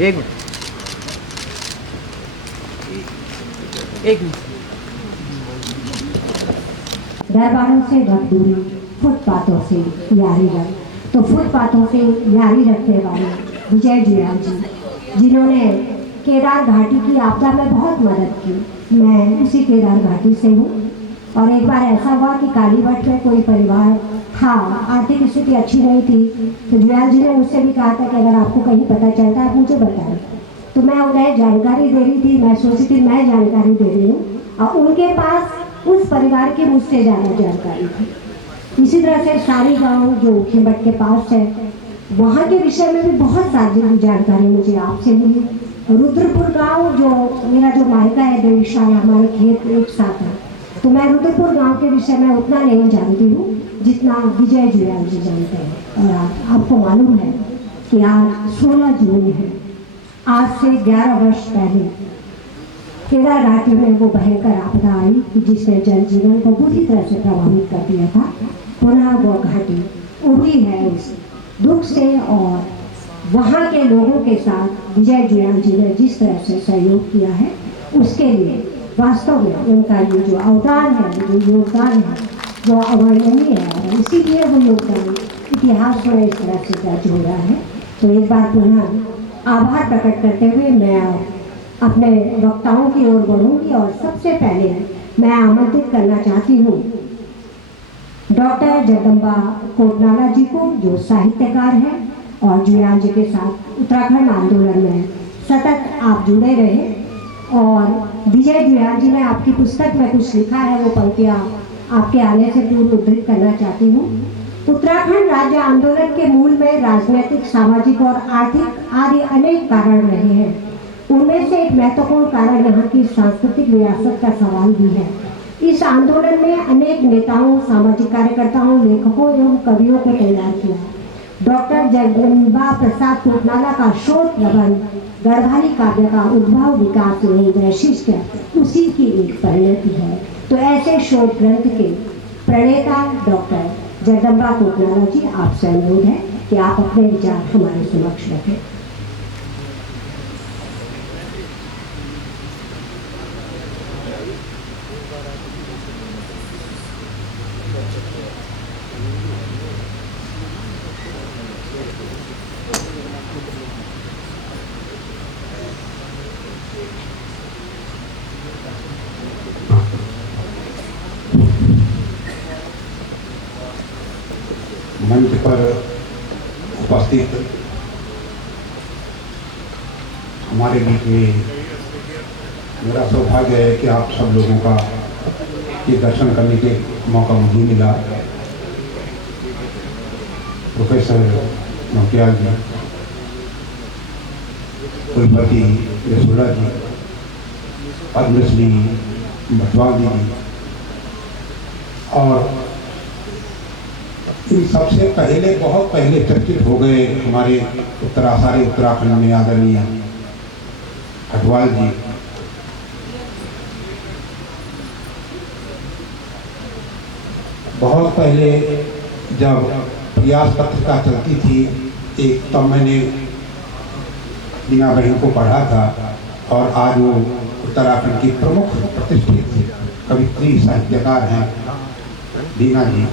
एक मिनट, एक मिनट। दरबारों से रख दूरी, फुटपाथों से यारी रख। तो फुटपाथों से यारी रखने वाले विजय जुयाल जी, जिन्होंने केदार घाटी की आपदा में बहुत मदद की। मैं उसी केदार घाटी से हूँ और एक बार ऐसा हुआ कि कालीभट्ट में कोई परिवार था, आर्थिक स्थिति अच्छी नहीं थी, तो जुयाल जी ने मुझसे भी कहा था कि अगर आपको कहीं पता चलता है आप मुझे बताएं। तो मैं उन्हें जानकारी दे रही थी, मैं सोची थी मैं जानकारी दे रही हूँ और उनके पास उस परिवार की मुझसे ज़्यादा जानकारी थी। इसी तरह से सारी गांव जो खिमट के पास है, वहाँ के विषय में भी बहुत सारी जानकारी मुझे आपसे मिली। रुद्रपुर गांव जो मेरा जो मायका है, देवीशाला, हमारे खेत एक साथ है, तो मैं रुद्रपुर गांव के विषय में उतना नहीं जानती हूँ जितना विजय जुयाल जी जानते हैं। और आपको मालूम है कि आज 16 जून है। आज से 11 वर्ष पहले केदार घाटी में वो भयंकर आपदा आई जिसने जनजीवन को बुरी तरह से प्रभावित कर दिया था। पुनः वो घाटी उभरी है उस दुख से और वहाँ के लोगों के साथ विजय जुयाल जी ने जिस तरह से सहयोग किया है उसके लिए वास्तव में उनका ये जो अवदान है, जो योगदान है, वो अवर्णनीय है और इसीलिए वो योगदान इतिहास में इस तरह से दर्ज हो रहा है। तो एक बार पुनः आभार प्रकट करते हुए मैं अपने वक्ताओं की ओर बढ़ूंगी और सबसे पहले मैं आमंत्रित करना चाहती हूँ डॉक्टर जगदम्बा कोटनाला जी को, जो साहित्यकार हैं और जुयाल जी के साथ उत्तराखंड आंदोलन में सतत आप जुड़े रहे। और विजय जुयाल जी ने आपकी पुस्तक में कुछ लिखा है, वो पंक्तियाँ आपके आने से पूर्व उद्धृत करना चाहती हूँ। उत्तराखंड राज्य आंदोलन के मूल में राजनीतिक, सामाजिक और आर्थिक आदि अनेक कारण रहे हैं। उनमें से एक महत्वपूर्ण कारण यहाँ की सांस्कृतिक विरासत का सवाल भी है। इस आंदोलन में अनेक नेताओं, सामाजिक कार्यकर्ताओं, लेखकों एवं कवियों को तैयार किया। डॉक्टर जगदम्बा प्रसाद कोटनाला का शोध प्रबंध गढ़वाली काव्य का उद्भव, विकास एवं वैशिष्ट्य उसी की एक परिणति है। तो ऐसे शोध ग्रंथ के प्रणेता डॉक्टर जगदम्बा कोटनाला जी, आपसे अनुरोध है कि आप अपने विचार हमारे समक्ष रखें। मंच पर उपस्थित हमारे बीच में मेरा सौभाग्य है कि आप सब लोगों का ये दर्शन करने के मौका मुझे मिला। प्रोफेसर नौटियाल जी, कुलपति यशोदा जी, पद्मश्री भटवाल जी और इन सबसे पहले, बहुत पहले चर्चित हो गए हमारे सारे उत्तराखंड में आदरणीय हटवाल जी। बहुत पहले जब प्रयास पत्रिका चलती थी एक, तब मैंने बीना बहन को पढ़ा था और आज वो उत्तराखंड की प्रमुख प्रतिष्ठित कवित्री साहित्यकार हैं बीना जी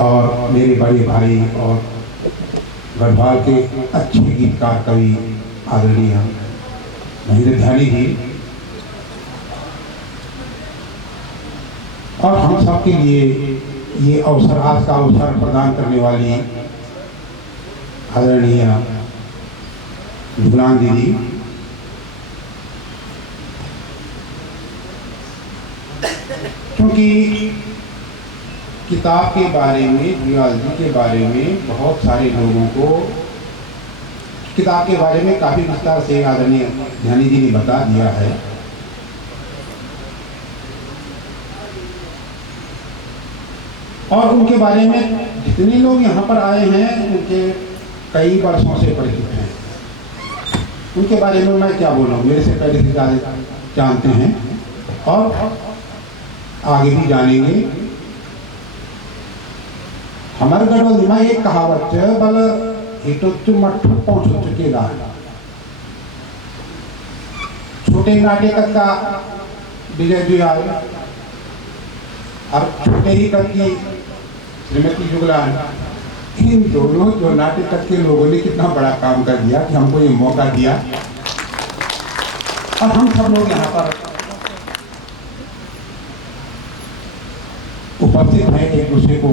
और मेरे बड़े भाई और गढ़वाल के अच्छे गीतकार कवि आदरणीय महेंद्र ध्यानी जी और हम सब के लिए ये अवसर, आज का अवसर प्रदान करने वाली आदरणीय जुगलान दीदी, क्योंकि किताब के बारे में, जुयाल जी के बारे में बहुत सारे लोगों को किताब के बारे में काफ़ी विस्तार से आदरणीय ध्यानी जी ने बता दिया है। और उनके बारे में जितने लोग यहाँ पर आए हैं उनके कई वर्षों से परिचित हैं। उनके बारे में मैं क्या बोलूँ, मेरे से पहले से ज़्यादा जानते हैं और आगे भी जानेंगे। हमारे गढ़वाल में एक कहावत है, बल हिटो मठ पहुँच चुके छोटे नाटेकत का विजय जुयाल और छोटे ही कद की श्रीमती जुगलान, इन दोनों जो नाटेकत के लोगों ने कितना बड़ा काम कर दिया कि हमको ये मौका दिया और हम सब लोग यहाँ पर उपस्थित हैं, एक दूसरे को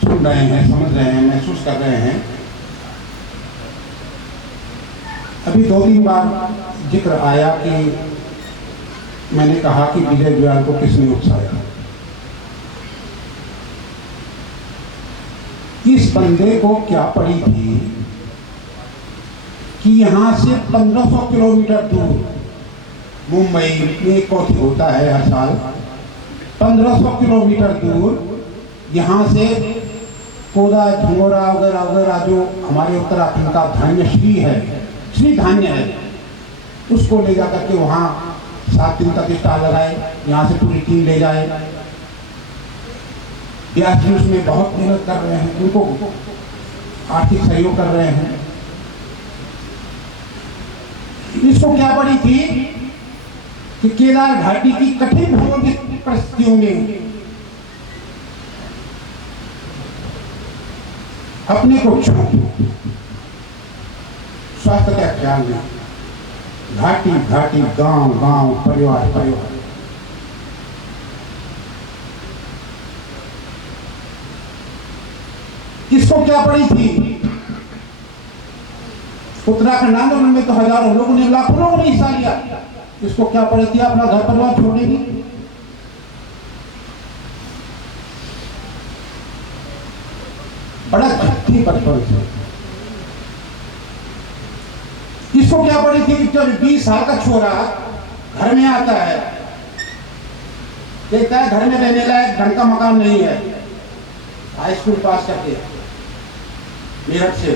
सुन रहे हैं, समझ रहे हैं, महसूस कर रहे हैं। अभी 2-3 बार जिक्र आया कि मैंने कहा कि विजय जुयाल को किसने उकसाया। इस बंदे को क्या पड़ी थी कि यहां से 1500 किलोमीटर दूर मुंबई में कौथी होता है हर साल, 1500 किलोमीटर दूर यहाँ से कोदा झंगोरा वगैरह वगैरह जो हमारे उत्तराखंड का धान्य श्री धान्य है, उसको ले जाकर के वहाँ 7 दिन तक स्टॉल लगाए, यहाँ से पूरी टीम ले जाए। व्यास जी उसमें बहुत मेहनत कर रहे हैं, उनको आर्थिक सहयोग कर रहे हैं। इसको क्या पड़ी थी कि केदार घाटी की कठिन भौगोलिक परिस्थितियों में अपने को छोड़ स्वास्थ्य का ख्याल नहीं, घाटी घाटी, गांव गांव, परिवार परिवार, इसको क्या पड़ी थी। उत्तराखंड आंदोलन में तो हजारों लोगों ने, लाखों लोगों ने हिस्सा लिया। इसको क्या पड़ी थी अपना घर परिवार छोड़ेगी। बड़ा झटकी बचपन से। इसको क्या पड़ी थी कि जब 20 साल का छोरा घर में आता है, देखता है घर में रहने लायक ढंग का मकान नहीं है, हाई स्कूल पास करके मेरठ से,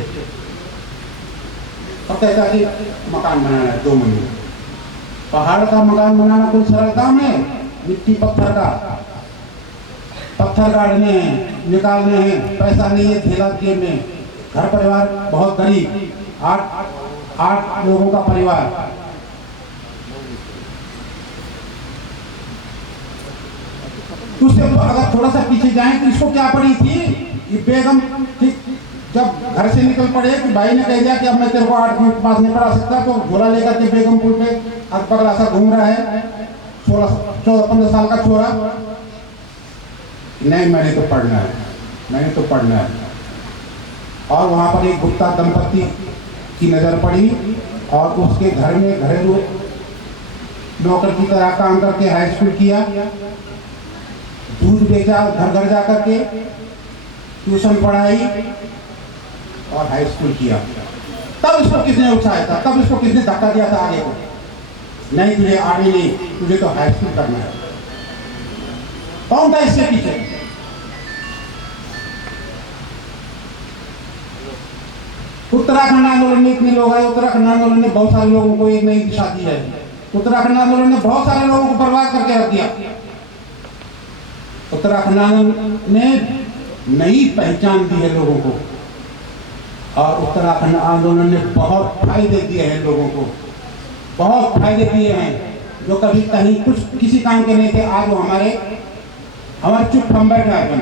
और कहता कि मकान बनाना है 2 मंजिल। पहाड़ का मकान बनाना कोई सरल काम है? मिट्टी पत्थर का, पत्थर गाड़ने हैं, निकालने हैं, पैसा नहीं है थैला जेब में, घर परिवार बहुत गरीब, 8 लोगों का परिवार। उससे अगर थोड़ा सा पीछे जाएं तो इसको क्या पड़ी थी कि बेगम जब घर से निकल पड़े कि भाई ने कह दिया कि अब मैं तेरे को 8 दिन के पास नहीं पढ़ा सकता, तो झोला लेकर के बेगमपुर पे पगला सा घूम रहा है 14-15 साल का छोरा। नहीं, मैंने तो पढ़ना है, मैंने तो पढ़ना है। और वहां पर एक गुप्ता दंपति की नजर पड़ी और उसके घर में घरेलू नौकर की तरह काम करके हाई स्कूल किया, दूध बेचा घर घर जाकर के, ट्यूशन पढ़ाई और हाई स्कूल किया। तब इसको किसने उठाया था? तब इसको किसने धक्का दिया था आगे को? नहीं, तुझे आगे नहीं, तुझे तो हाई स्कूल करना है। कौन था इसके पीछे? उत्तराखंड आंदोलन में इतने लोग आए। उत्तराखंड आंदोलन ने बहुत सारे लोगों को एक नई दिशा दी है। उत्तराखंड आंदोलन ने बहुत सारे लोगों को बर्बाद करके रख दिया। उत्तराखंड आंदोलन ने नई पहचान दी है लोगों को, और उत्तराखंड आंदोलन ने बहुत फायदे दिए हैं लोगों को, बहुत फायदे दिए हैं जो कभी कहीं कुछ किसी काम के नहीं थे। आज वो हमारे चुप हम बैठा है,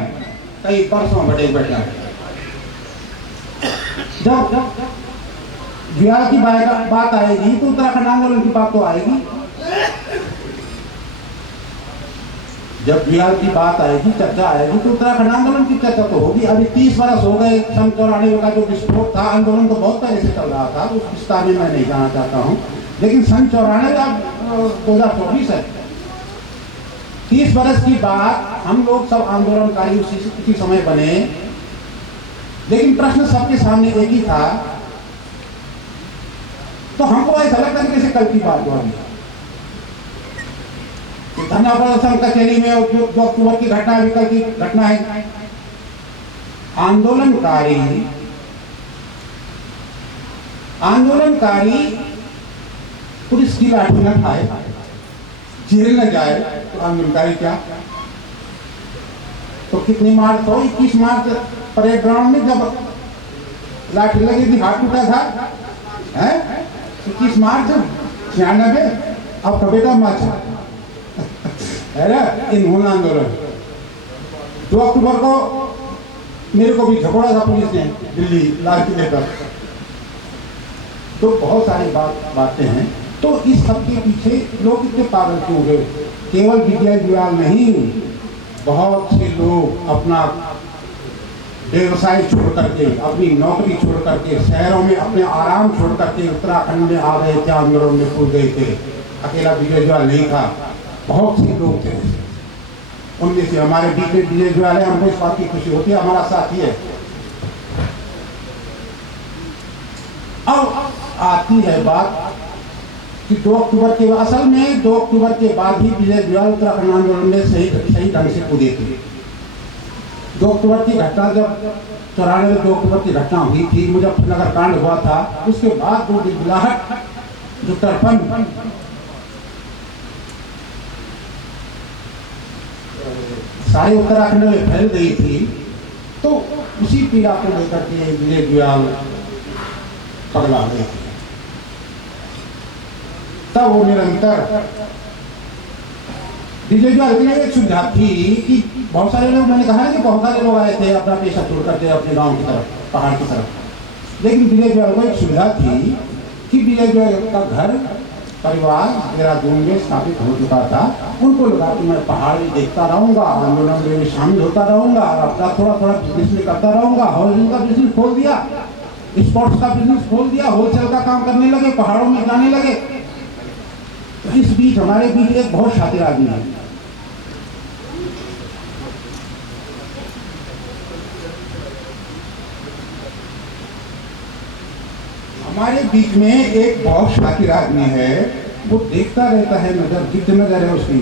कई वर्षों बैठा है। जब जुयाल की बात आएगी तो उत्तराखंड आंदोलन की बात तो आएगी। जब जुयाल की बात आएगी, चर्चा आएगी, तो उत्तराखंड आंदोलन की चर्चा तो होगी। अभी 30 वर्ष हो गए। सन 94 का जो विस्फोट था, आंदोलन तो बहुत पहले से चल रहा था, उस विस्तार में मैं नहीं जाना चाहता हूँ। लेकिन सन 94 का 2024 है, 30 वर्ष की बात। हम लोग सब आंदोलनकारी उसी समय बने, लेकिन प्रश्न सबके सामने एक ही था। तो हमको ऐसा लगता है जैसे कल की बात हुआ। धरना प्रदर्शन कचहरी में जो अक्टूबर की घटना है, कल की घटना है। आंदोलनकारी पुलिस की लाठी न खाए, जेल न जाए, तो आंदोलनकारी क्या? तो कितनी मार्च हो? 21 मार्च परेड ग्राउंड में जब लाठी लगी थी, हाथ टूटा था, 21 मार्च 96 अब का बेटा मार्च है ना इन मूल आंदोलन 2 अक्टूबर को मेरे को भी झकोड़ा था पुलिस ने दिल्ली लाल किले पर। तो बहुत सारी बातें हैं। तो इस सब के पीछे लोग इतने पागल क्यों गए? केवल विजय जुयाल नहीं, बहुत से लोग अपना व्यवसाय छोड़ करके, अपनी नौकरी छोड़ करके, शहरों में अपने आराम छोड़ करके उत्तराखंड में आ गए थे, आंदोलन में कूद गए थे। अकेला विजय जुयाल नहीं था, बहुत से लोग थे। उनमें से हमारे बीच में विजय जुयाल है, हमको इस बात की खुशी होती है, हमारा साथी है। अब आती है बात कि 2 अक्टूबर के असल में 2 अक्टूबर के बाद ही विजय जुयाल उत्तराखंड आंदोलन में सही ढंग से कूदे थे। 2 अक्टूबर की घटना जब 94 2 अक्टूबर की घटना हुई थी, मुजफ्फरनगर कांड हुआ था, उसके बाद जो दिलबुलाहट, जो तड़पन सारे उत्तराखंड में फैल गई थी, तो उसी पीड़ा को लेकर के विजय जुयाल पगला गए थे। तब वो निरंतर विजय जुयाल की एक सुविधा थी कि बहुत सारे लोग, मैंने कहा कि बहुत सारे लोग आए थे अपना पेशा छोड़ करके अपने गांव की तरफ, पहाड़ की तरफ, लेकिन विजय जुयाल को एक सुविधा थी कि विजय जुयाल का घर परिवार देहरादून में स्थापित हो चुका था। उनको लगा कि मैं पहाड़ भी देखता रहूंगा, आंदोलन में भी शामिल होता रहूंगा, अपना थोड़ा थोड़ा बिजनेस में करता रहूंगा। हाउसिंग का बिजनेस खोल दिया, स्पोर्ट्स का बिजनेस खोल दिया, होलसेल का काम करने लगे, पहाड़ों में जाने लगे। तो इस बीच हमारे बीच एक बहुत शातिर आदमी है, हमारे बीच में एक बहुत शातिर आदमी है। वो देखता रहता है, नजर गिद्ध नजर है उसकी,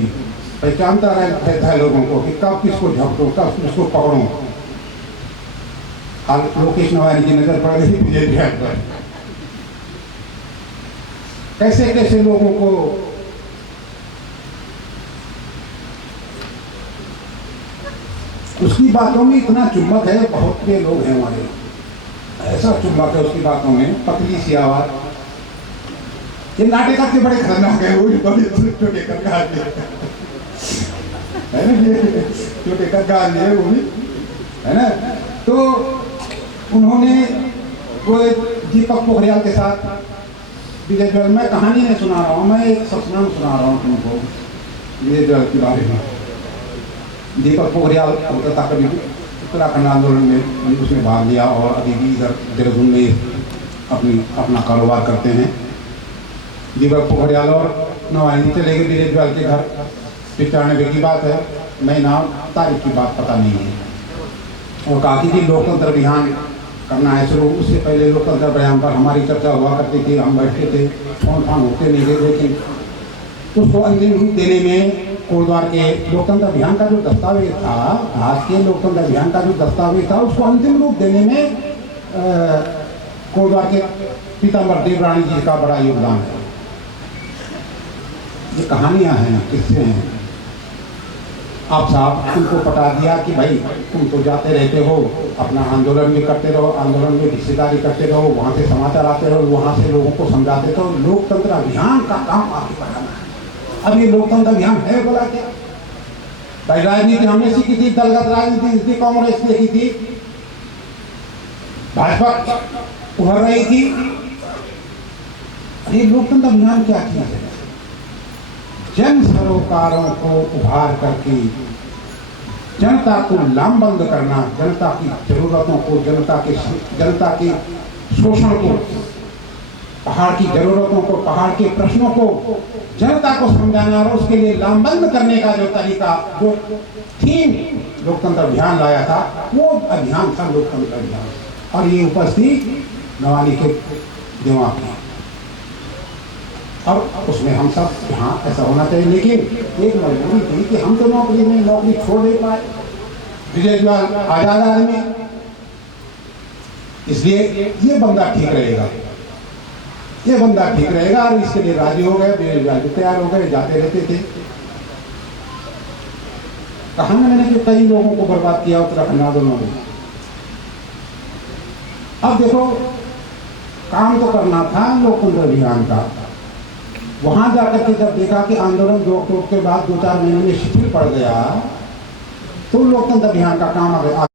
पहचानता रहता है लोगों को कि कब किसको झपटो, कब किसको पकड़ो। हाल लोकेश नवानी की नजर पड़ गई विजय जुयाल पर, कैसे कैसे लोगों को उसकी बातों में इतना चुंबक है। बहुत से लोग हैं हमारे, ऐसा चुंबक है उसकी बातों में, पतली सी आवाज। ये नाटक के बड़े खतरनाक है, वो छोटे कक्का है ना, छोटे कक्का है वो भी है ना। तो उन्होंने वो दीपक पोखरियाल के साथ विजय जुयाल, मैं कहानी नहीं सुना रहा हूँ, मैं एक सत्संग सुना रहा हूँ तुमको विजय जुयाल के बारे में। दीपक पोखरियाल कोलकाता का उत्तराखंड आंदोलन में उसने भाग लिया और अभी भी इधर देहरादून में अपना कारोबार करते हैं। दीपक पोखरियाल और नवानी चले गए विजय जुयाल के घर। 95 की बात है, मैं नाम तारीख की बात पता नहीं है। और कहा कि लोकतंत्र अभियान करना है शुरू। उससे पहले लोकतंत्र अभियान पर हमारी चर्चा हुआ करती थी, हम बैठते थे, फोन फान होते नहीं थे, लेकिन उसको अंतिम रूप देने में कोटद्वार के लोकतंत्र अभियान का जो दस्तावेज था, आज के लोकतंत्र अभियान का जो दस्तावेज था, उसको अंतिम रूप देने में कोटद्वार के पीताम्बर देवरानी जी का बड़ा योगदान है। ये कहानियां हैं, किस्से हैं। आप साहब तुमको पता दिया कि भाई तुम तो जाते रहते हो, अपना आंदोलन भी करते रहो, आंदोलन में हिस्सेदारी करते रहो, वहाँ से समाचार आते रहो, वहाँ से लोगों को समझाते रहो। लोकतंत्र अभियान का काम आगे बढ़ाना है। अब ये लोकतंत्र अभियान है बोला क्या? भाई राजनीति हमने सीखी थी, दलगत राजनीति कांग्रेस ने की थी, भाजपा उभर रही थी। ये लोकतंत्र अभियान क्या चीज है? जन सरोकारों को उभार करके जनता को लामबंद करना, जनता की जरूरतों को, जनता के शोषण को, पहाड़ की जरूरतों को, पहाड़ के प्रश्नों को जनता को समझाना और उसके लिए लामबंद करने का जो तरीका, जो थीम लोकतंत्र अभियान लाया था, वो अभियान था लोकतंत्र अभियान। और ये उपस्थित नवानी के दिमाग में, और उसमें हम सब हाँ ऐसा होना चाहिए। लेकिन एक मजबूरी थी कि हम तो नौकरी छोड़ नहीं पाए। विजय जुयाल आजाद आदमी, इसलिए ये बंदा ठीक रहेगा, ये बंदा ठीक रहेगा, और इसके लिए राजी हो गए। विजय जुयाल भी तैयार हो गए, जाते रहते थे। कहा मैंने कि कई लोगों को बर्बाद किया उत्तराखंड आंदोलन में। अब देखो, काम तो करना था लोकतंत्र अभियान का, वहाँ जाकर के जब देखा कि आंदोलन 2 अक्टूबर के बाद 2-4 महीने में शिथिल पड़ गया, तो लोकतंत्र अभियान का काम आगे